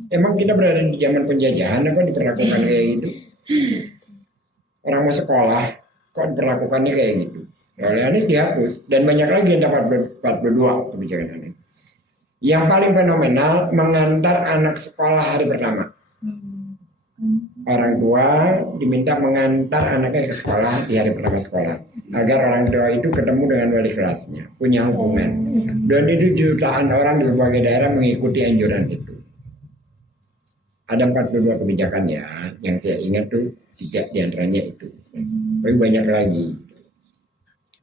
Emang kita berada di zaman penjajahan apa diperlakukan kayak gitu? Orang mau sekolah kok diperlakukannya kayak gitu? Oleh Anies dihapus dan banyak lagi yang dapat 42 kebijakan Anies. Yang paling fenomenal mengantar anak sekolah hari pertama. Orang tua diminta mengantar anaknya ke sekolah di hari pertama sekolah agar orang tua itu ketemu dengan wali kelasnya, punya hubungan. Dan itu jutaan orang di berbagai daerah mengikuti anjuran itu. Ada 42 kebijakan ya, yang saya ingat tuh 3 diantaranya itu. Tapi banyak lagi.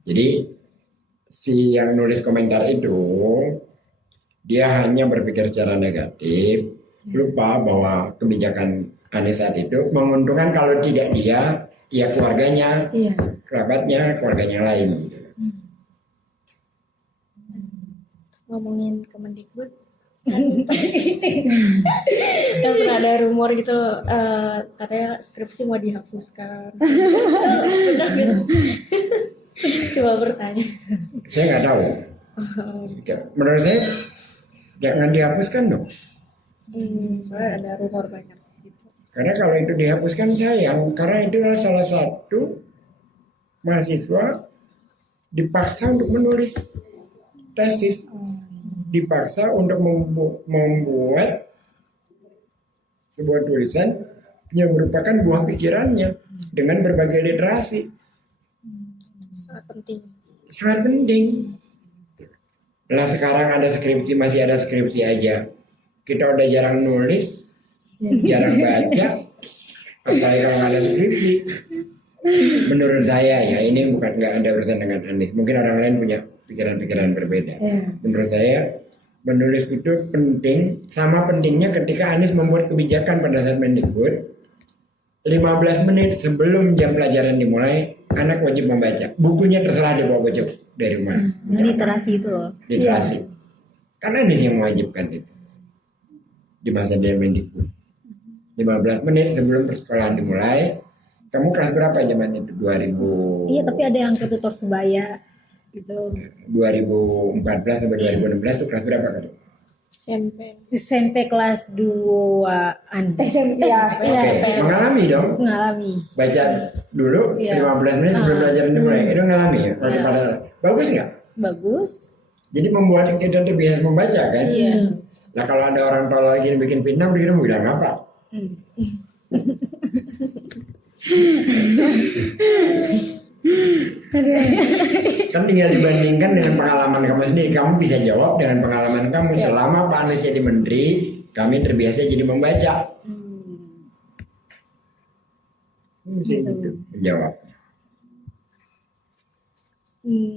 Jadi si yang nulis komentar itu dia hanya berpikir secara negatif, lupa bahwa kebijakan Anies saat itu menguntungkan kalau tidak dia keluarganya, kerabatnya, keluarganya lain. Ngomongin Kemendikbud, kan pernah ada rumor gitu, katanya skripsi mau dihapuskan. Benar gitu. Coba bertanya. Saya nggak tahu. Menurut saya jangan dihapuskan dong. Soalnya ada rumor banyak gitu. Karena kalau itu dihapuskan sayang, karena itu adalah salah satu mahasiswa dipaksa untuk menulis tesis, dipaksa untuk membuat sebuah tulisan yang merupakan buah pikirannya dengan berbagai literasi. Sangat penting. Sangat penting. Nah sekarang ada skripsi, masih ada skripsi aja. Kita udah jarang nulis, jarang baca, apalagi kalau nggak ada skripsi. Menurut saya ya, ini nggak ada urusan dengan Anies. Mungkin orang lain punya pikiran-pikiran berbeda. Menurut saya, menulis itu penting, sama pentingnya ketika Anies membuat kebijakan pada saat Mendikbud. 15 menit sebelum jam pelajaran dimulai, anak wajib membaca. Bukunya terserah dibawa bocor dari rumah. Literasi itu loh. Literasi. Karena Anies yang mewajibkan itu. Di masa dia Mendikbud. 15 menit sebelum persekolahan dimulai. Kamu kelas berapa zaman itu? 2000. Iya, tapi ada yang ke tutor sebaya gitu. 2014 sampai 2016 itu kelas berapa kamu? SMP kelas 2-an. SMP ya. Oke, mengalami dong. Mengalami. Baca dulu 15 menit sebelum pelajaran dimulai. Itu mengalami ya? Bagus nggak? Bagus. Jadi membuat kita terbiasa membaca kan? Iya. Nah kalau ada orang tua lagi yang bikin fitnah, begitu mau bilang apa? Kan tinggal dibandingkan dengan pengalaman kamu sendiri. Kamu bisa jawab dengan pengalaman kamu. Selama Pak Anies jadi menteri, kami terbiasa jadi membaca. Gitu. Jawab.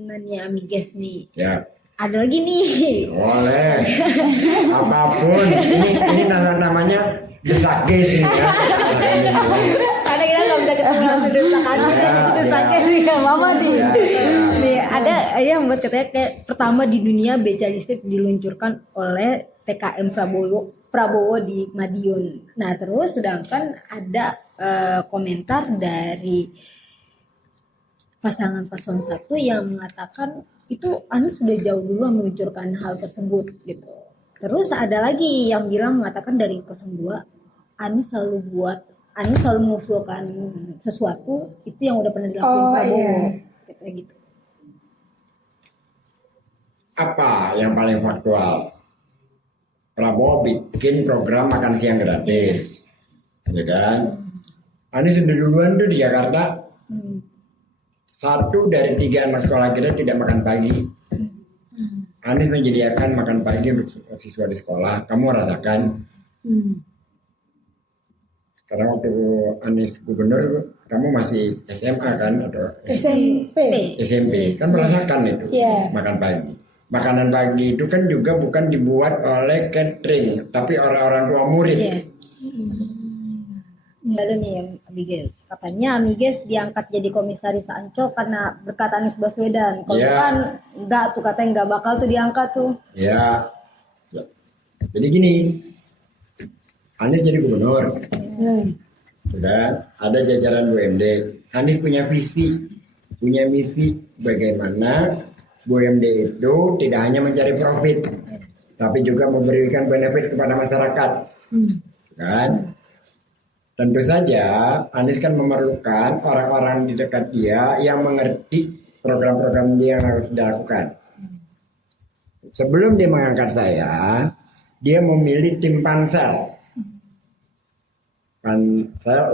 Nanya Amiges nih. Ya. Ada lagi nih. Boleh. Apapun. Ini namanya desake sih ya. Karena kita nggak bisa ketemu langsung desakan. Desaknya sih mama nih. Nih ada yang buat katanya kayak pertama di dunia beca listrik diluncurkan oleh TKM Prabowo di Madiun. Nah terus sedangkan ada komentar dari pasangan paslon 1 yang mengatakan itu Anies sudah jauh dulu meluncurkan hal tersebut gitu. Terus ada lagi yang bilang mengatakan dari 02 Anies selalu mengusulkan sesuatu itu yang udah pernah dilakukan Prabowo gitu. Apa yang paling faktual? Prabowo bikin program makan siang gratis, ya kan? Anies sudah duluan tuh di Jakarta. 1 dari 3 anak sekolah kita tidak makan pagi. Anies menyediakan makan pagi untuk siswa di sekolah. Kamu rasakan? Karena waktu Anies gubernur, kamu masih SMA kan atau SMP kan merasakan itu makan pagi. Makanan pagi itu kan juga bukan dibuat oleh catering, tapi orang-orang tua murid. Ada nih Amiges. Katanya Amiges diangkat jadi komisaris Ancol karena berkat Anies Baswedan. Kalau kan enggak tuh katanya enggak bakal tuh diangkat tuh. Ya. Jadi gini, Anies jadi gubernur. Sudah ada jajaran BUMD. Anies punya visi, punya misi bagaimana BUMD itu tidak hanya mencari profit, tapi juga memberikan benefit kepada masyarakat. Kan? Tentu saja Anies kan memerlukan orang-orang di dekat dia yang mengerti program-program dia yang harus dilakukan. Sebelum dia mengangkat saya, dia memilih tim pansel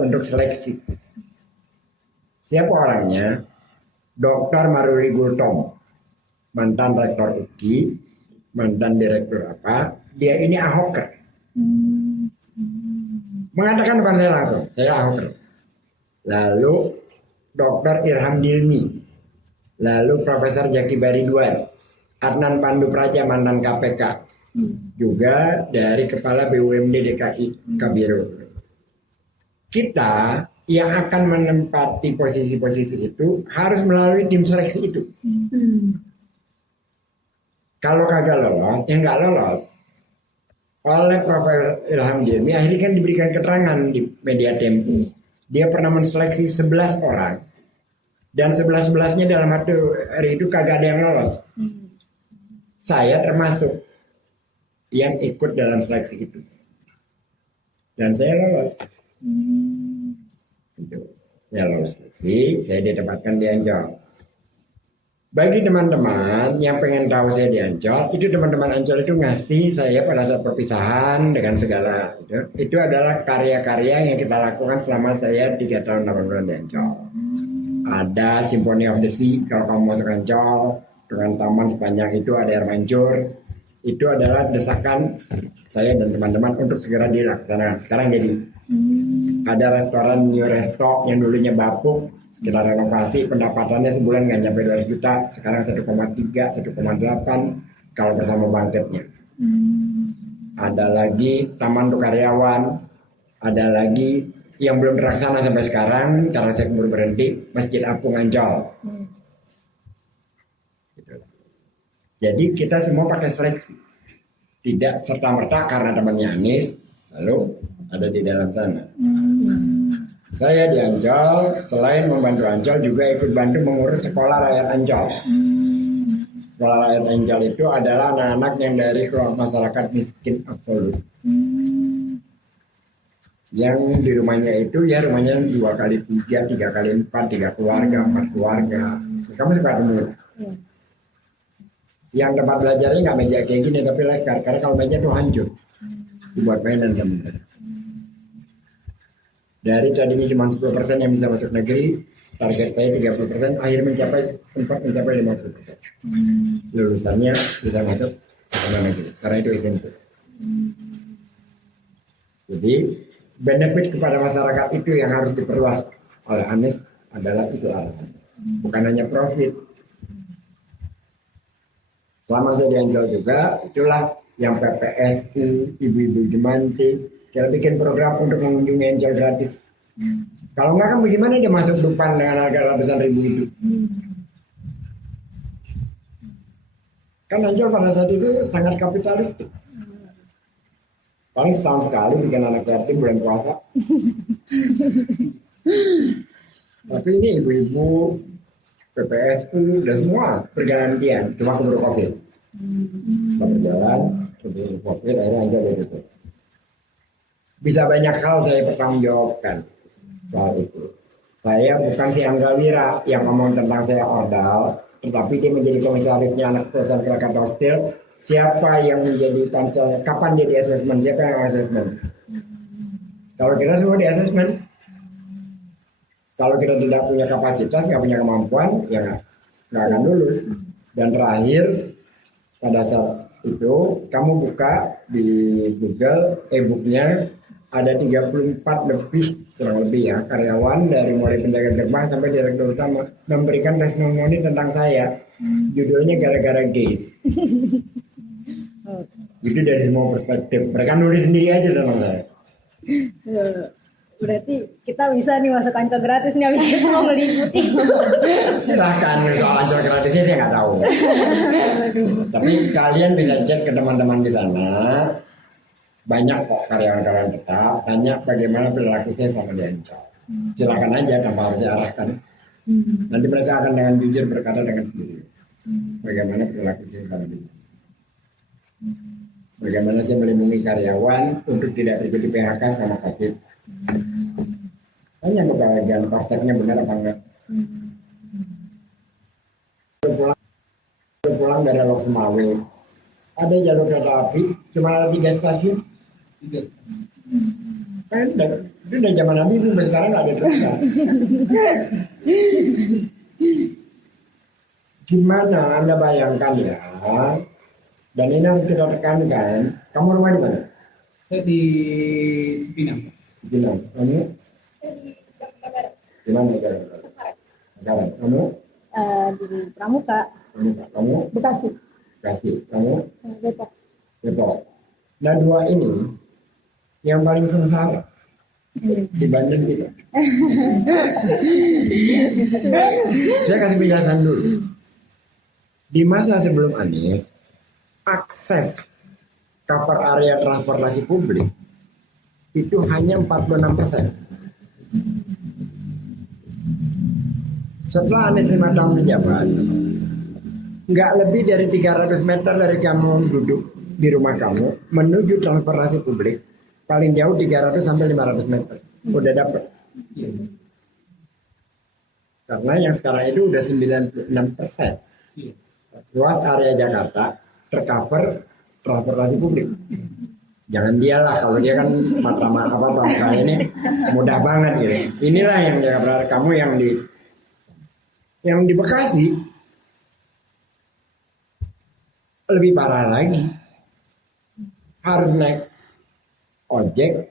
untuk seleksi. Siapa orangnya? Dr. Maruli Gultom, mantan rektor UKI, mantan direktur apa? Dia ini Ahoker. Mengatakan depan saya langsung, saya Ahoker. Lalu Dr. Irham Dilmi, lalu Profesor Jaki Baridwan, Adnan Pandu Praja mantan KPK, juga dari Kepala BUMD DKI Kabiro. Kita yang akan menempati posisi-posisi itu harus melalui tim seleksi itu. Kalau kagak lolos, ya nggak lolos. Oleh Profesor Ilham Dilmi akhirnya kan diberikan keterangan di media Tempo. Dia pernah menseleksi 11 orang. Dan 11-11-nya dalam hari itu kagak ada yang lolos. Saya termasuk yang ikut dalam seleksi itu. Dan saya lolos. Saya lolos seleksi, saya ditempatkan di Ancol. Bagi teman-teman yang pengen tahu saya di Ancol, itu teman-teman Ancol itu ngasih saya pada saat perpisahan dengan segala itu. Itu adalah karya-karya yang kita lakukan selama saya 3 tahun 8 bulan di Ancol. Ada Symphony of the Sea, kalau kamu masuk Ancol, dengan taman sepanjang itu ada air mancur. Itu adalah desakan saya dan teman-teman untuk segera dilaksanakan. Sekarang jadi ada restoran New Resto yang dulunya bapuk, kita renovasi, pendapatannya sebulan nggak nyampe 200 juta, sekarang 1,3, 1,8 kalau bersama bangkitnya. Ada lagi taman untuk karyawan, ada lagi yang belum terlaksana sampai sekarang karena saya keburu berhenti, Masjid Apung Ancol. Jadi kita semua pakai seleksi, tidak serta-merta karena temannya Anies lalu ada di dalam sana. Saya di Ancol, selain membantu Ancol juga ikut bantu mengurus sekolah rakyat Ancol. Sekolah rakyat Ancol itu adalah anak-anak yang dari kelompok masyarakat miskin absolut. Yang di rumahnya itu ya rumahnya 2x3, 3x4, 3 keluarga, 4 keluarga. Kamu suka dengar? Yang tempat belajarnya nggak meja kayak gini tapi lekar, karena kalau meja tuh hancur dibuat mainan teman-teman. Dari tadinya cuma 10% yang bisa masuk negeri, target saya 30%, akhirnya sempat mencapai 50%. Lulusannya bisa masuk ke negeri, karena itu SMP. Jadi benefit kepada masyarakat itu yang harus diperluas oleh Anies adalah itu arahan, bukan hanya profit. Selama saya di Ancol juga, itulah yang PPSU, ibu-ibu Jemanti, kita bikin program untuk mengunjungi Ancol gratis. Kalau enggak kan bagaimana dia masuk depan dengan harga ratusan ribu itu? Kan Ancol pada saat itu sangat kapitalistik. Paling setahun sekali bikin anak yatim bulan puasa. Tapi ini ibu-ibu, PPSU, dan semua bergantian, cuma keburu COVID. Setelah berjalan, keburu COVID, akhirnya Ancol itu. Bisa banyak hal saya bertanggungjawabkan soal itu. Saya bukan si Angga Wira yang ngomong tentang saya ordal, tetapi dia menjadi komisarisnya anak perusahaan Krakatau Steel. Siapa yang menjadi pansel, kapan dia di asesmen, siapa yang asesmen? Kalau kita semua di asesmen, kalau kita tidak punya kapasitas, nggak punya kemampuan, ya nggak akan lulus. Dan terakhir, pada saat itu, kamu buka di Google e-booknya, ada 34 lebih, kurang lebih ya, karyawan dari mulai penjaga gerbang sampai direktur utama memberikan testimoni tentang saya. Judulnya gara-gara gays. Itu dari semua perspektif. Mereka nulis sendiri aja tentang saya. Berarti kita bisa nih masuk Ancol gratis nih abis itu mau meliputi. Silahkan, kalau Ancol gratisnya saya nggak tahu. Tapi kalian bisa cek ke teman-teman di sana. banyak kok karyawan-karyawan tetap tanya bagaimana perilaku saya sama dia HR. Silakan aja tanpa harus diarahkan. Nanti mereka akan dengan jujur berkata dengan sendiri bagaimana perilaku saya sama dia. Bagaimana saya melindungi karyawan untuk tidak terjadi PHK sama COVID. Tanya kebahagiaan konsepnya benar apa enggak. Pulang dari Lok Semawe ada jalur kereta api cuma ada 3 stasiun. Kan itu udah zaman Nabi itu sekarang nggak ada kereta. Gimana Anda bayangkan ya? Dan ini harus kita tekankan. Kamu rumah di mana? Saya di Cipinang. Cipinang. Kamu? Di mana? Sekarang. Kamu? Di Pramuka, Kamu? Bekasi, Kasih. Kamu? Depok. Depok. Nah dua ini yang paling sengsara dibanding kita. Saya kasih penjelasan dulu. Di masa sebelum Anies, akses cover area transportasi publik itu hanya 46%. Setelah Anies 5 tahun menjabat, nggak lebih dari 300 meter dari kamu duduk di rumah kamu menuju transportasi publik, paling jauh 300 sampai 500 meter udah dapet. Karena yang sekarang itu udah 96% luas area Jakarta tercover transportasi publik. Jangan dialah, kalau dia kan apa ini mudah banget gitu. Inilah yang Jakarta, kamu yang di Bekasi lebih parah lagi, harus naik ojek,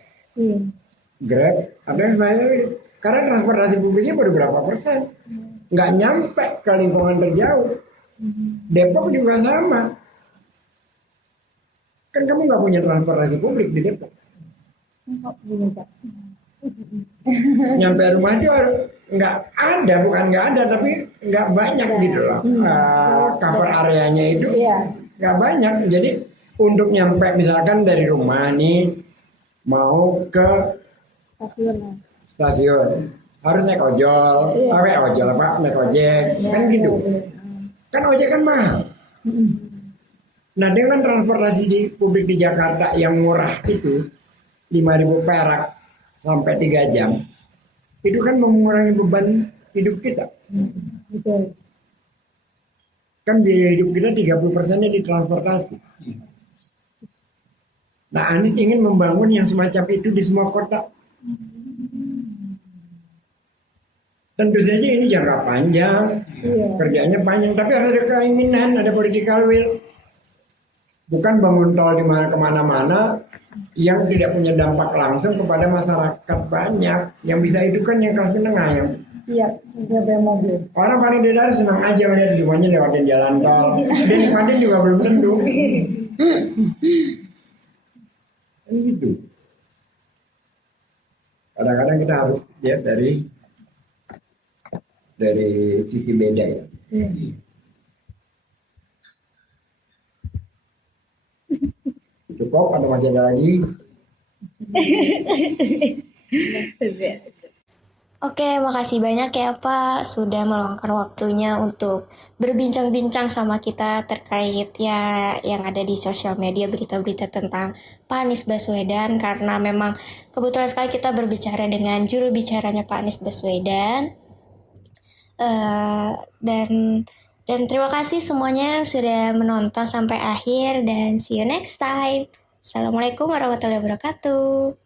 Grab, ada yang lain, karena transportasi publiknya baru berapa persen, nggak nyampe ke lingkungan terjauh. Depok juga sama, kan kamu nggak punya transportasi publik di Depok. Nyampe rumah itu nggak ada, bukan nggak ada, tapi nggak banyak gitu loh. Cover areanya itu nggak banyak. Jadi untuk nyampe misalkan dari rumah nih mau ke stasiun harus naik ojol, naik ojek, kan gitu. Kan ojek kan mahal. Nah dengan transportasi di publik di Jakarta yang murah itu 5.000 perak sampai 3 jam, itu kan mengurangi beban hidup kita. Betul. Kan biaya hidup kita 30%-nya di transportasi. Nah Anies ingin membangun yang semacam itu di semua kota. Tentu saja ini jangka panjang, kerjanya panjang, tapi harus ada keinginan, ada political will. Bukan bangun tol di mana kemana-mana yang tidak punya dampak langsung kepada masyarakat banyak. Yang bisa itu kan yang kelas menengah yang mobil. orang paling dadar senang aja melihat rumahnya lewatin jalan tol. Dan nikmatin juga belum tentu. Kan gitu. Kadang-kadang kita harus lihat dari sisi beda ya. Cukup atau masih ada lagi? Oke, makasih banyak ya Pak sudah meluangkan waktunya untuk berbincang-bincang sama kita terkait ya yang ada di sosial media berita-berita tentang Pak Anies Baswedan, karena memang kebetulan sekali kita berbicara dengan juru bicaranya Pak Anies Baswedan. Dan terima kasih semuanya sudah menonton sampai akhir dan see you next time. Assalamualaikum warahmatullahi wabarakatuh.